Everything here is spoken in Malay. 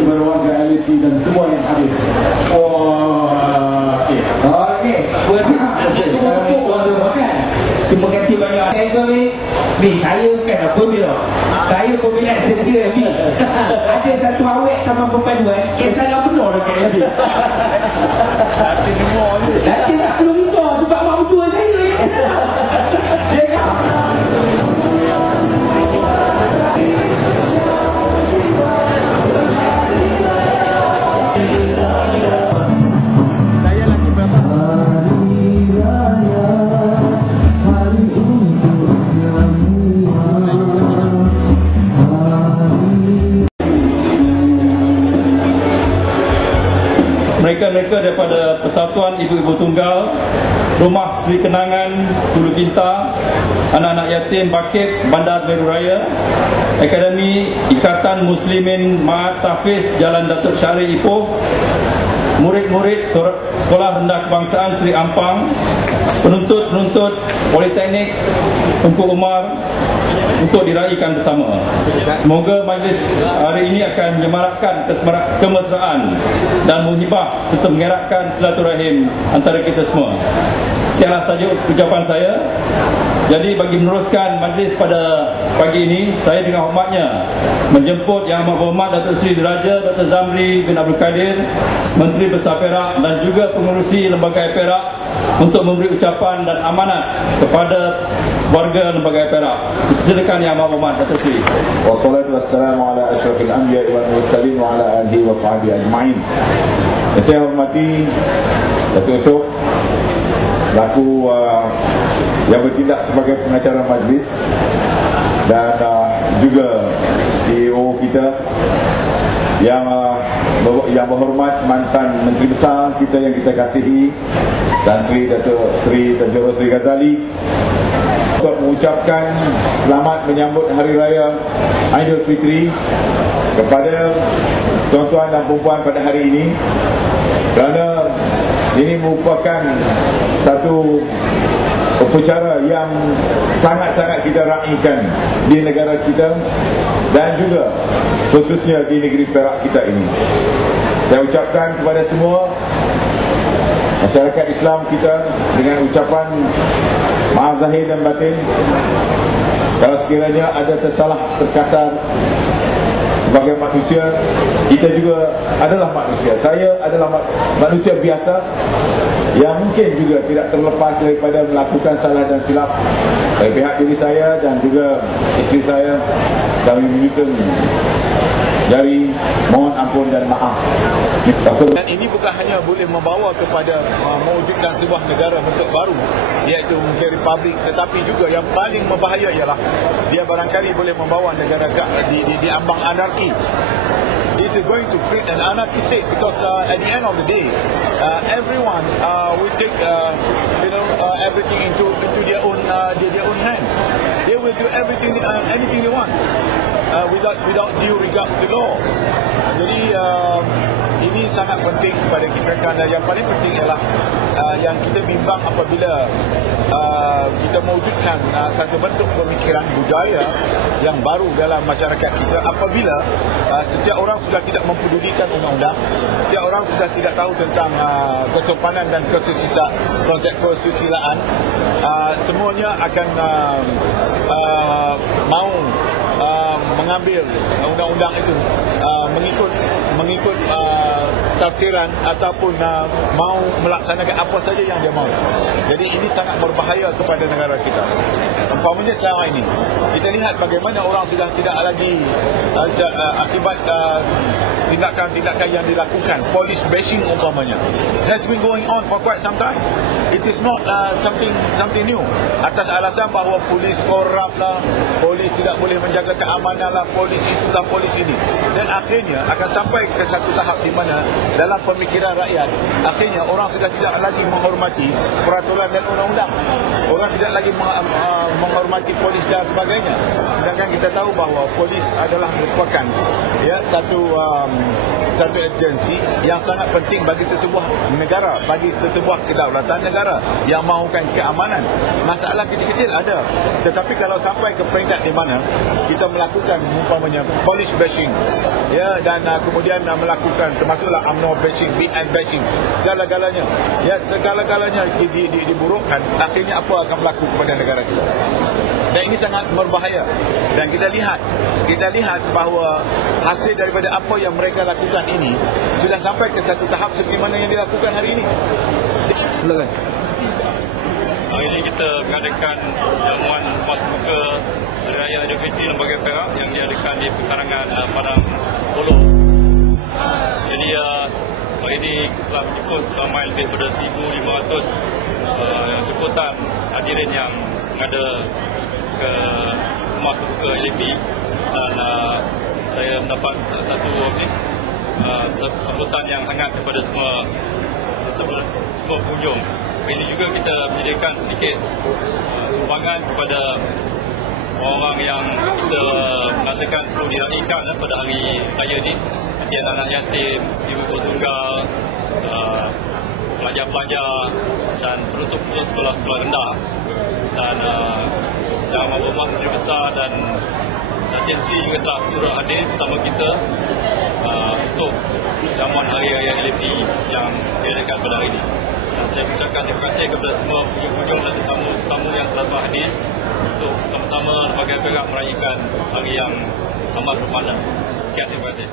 Berwarga LAT dan semua yang hadir. Okey. Terima kasih banyak. Saya bukan apa bila. Saya peminat setia ni. Ada satu awet Taman Perpaduan yang sangat benar dekat LAT. Nanti tak perlu risau sebab mak mentua saya. Mereka daripada Persatuan Ibu-Ibu Tunggal, Rumah Sri Kenangan Tulu Kinta, Anak-anak Yatim Bakit Bandar Meru Raya, Akademi Ikatan Muslimin Mahat Tafiz Jalan Datuk Syarif Ipoh, murid-murid Sekolah Rendah Kebangsaan Sri Ampang, penuntut-penuntut Politeknik Tunku Umar, untuk diraihkan bersama. Semoga majlis hari ini akan menyemarakkan kemesraan dan menghibah serta mengeratkan silaturahim antara kita semua. Sekianlah saja ucapan saya. Jadi bagi meneruskan majlis pada pagi ini, saya dengan hormatnya menjemput Yang Amat Berhormat Datuk Seri Diraja Dr. Zamri bin Abdul Kadir, Menteri Besar Perak dan juga pengurusi Lembaga Perak untuk memberi ucapan dan amanat kepada warga Lembaga Perak. Silakan Yang Amat Berhormat Datuk Seri. Wassalatu wassalamu ala asyrafil anbiya'i wal mursalin wa ala alihi wa sahbihi ajma'in. Saya hormati Datuk Yusof laku yang bertindak sebagai pengacara majlis dan juga CEO kita yang berhormat mantan Menteri Besar kita yang kita kasihi dan Datuk Seri Tanjung Rosli Ghazali, untuk mengucapkan selamat menyambut Hari Raya Aidilfitri kepada tuan-tuan dan puan-puan pada hari ini, kerana ini merupakan satu upacara yang sangat-sangat kita raikan di negara kita dan juga khususnya di negeri Perak kita ini. Saya ucapkan kepada semua masyarakat Islam kita dengan ucapan maaf zahir dan batin kalau sekiranya ada tersalah terkasar. Sebagai manusia, kita juga adalah manusia. Saya adalah manusia biasa yang mungkin juga tidak terlepas daripada melakukan salah dan silap dari pihak diri saya dan juga isteri saya. Kami menyusun dari mohon ampun dan maaf. Dan ini bukan hanya boleh membawa kepada mewujudkan sebuah negara bentuk baru, iaitu republik, tetapi juga yang paling berbahaya ialah dia barangkali boleh membawa negara di ambang anarki. This is going to create an anarchy state because at the end of the day, everyone will take everything into their own hand. They will do everything anything they want without due regards to law. Jadi ini sangat penting kepada kita, kerana yang paling penting ialah yang kita bimbang apabila kita mewujudkan satu bentuk pemikiran budaya yang baru dalam masyarakat kita, apabila setiap orang sudah tidak mempedulikan undang-undang, setiap orang sudah tidak tahu tentang kesopanan dan konsep kesusilaan, semuanya akan mau mengambil undang-undang itu mengikut tafsiran ataupun mau melaksanakan apa saja yang dia mahu. Jadi ini sangat berbahaya kepada negara kita. Umpamanya selama ini kita lihat bagaimana orang sudah tidak lagi akibat tindakan-tindakan yang dilakukan, police bashing umpamanya, has been going on for quite some time. It is not something new, atas alasan bahawa polis korup lah, polis tidak boleh menjaga keamanan lah, polis itulah, polis ini, dan akhirnya akan sampai ke satu tahap di mana dalam pemikiran rakyat akhirnya orang sudah tidak lagi menghormati peraturan dan undang-undang, orang tidak lagi menghormati polis dan sebagainya. Sedangkan kita tahu bahawa polis adalah merupakan satu agensi yang sangat penting bagi sesebuah negara, bagi sesebuah kedaulatan negara yang mahukan keamanan. Masalah kecil-kecil ada, tetapi kalau sampai ke peringkat di mana kita melakukan umpamanya police bashing, ya, dan kemudian melakukan termasuklah UMNO bashing, BN bashing, segala-galanya, ya, segala-galanya diburukkan, akhirnya apa akan berlaku kepada negara kita. Dan ini sangat berbahaya. Dan kita lihat bahawa hasil daripada apa yang mereka lakukan ini sudah sampai ke satu tahap seperti mana yang dilakukan hari ini. Hari ini kita mengadakan jamuan Buka Hari Raya Aidilfitri Lembaga Perak yang diadakan di pekarangan Padang Polo. Jadi hari ini telah ikut ramai lebih daripada 1,500 jemputan hadirin yang ada ke rumah terbuka LAP, dan saya mendapat satu sambutan yang hangat kepada semua pengunjung. Ini juga kita menyediakan sedikit sumbangan kepada orang yang kita merasakan perlu diraikan pada hari raya ini, seperti anak yatim, ibu tunggal, pelajar-pelajar dan penutup sekolah-sekolah rendah, dan Yang Mahkamah Menteri Besar dan Datin Sri juga telah turut hadir bersama kita untuk jamuan Hari Raya LAP yang diadakan pada hari ini. Dan saya mengucapkan terima kasih kepada semua pengunjung dan tetamu yang telah berhadir untuk sama-sama Lembaga Perak merayakan hari yang amat bermakna. Sekian, terima kasih.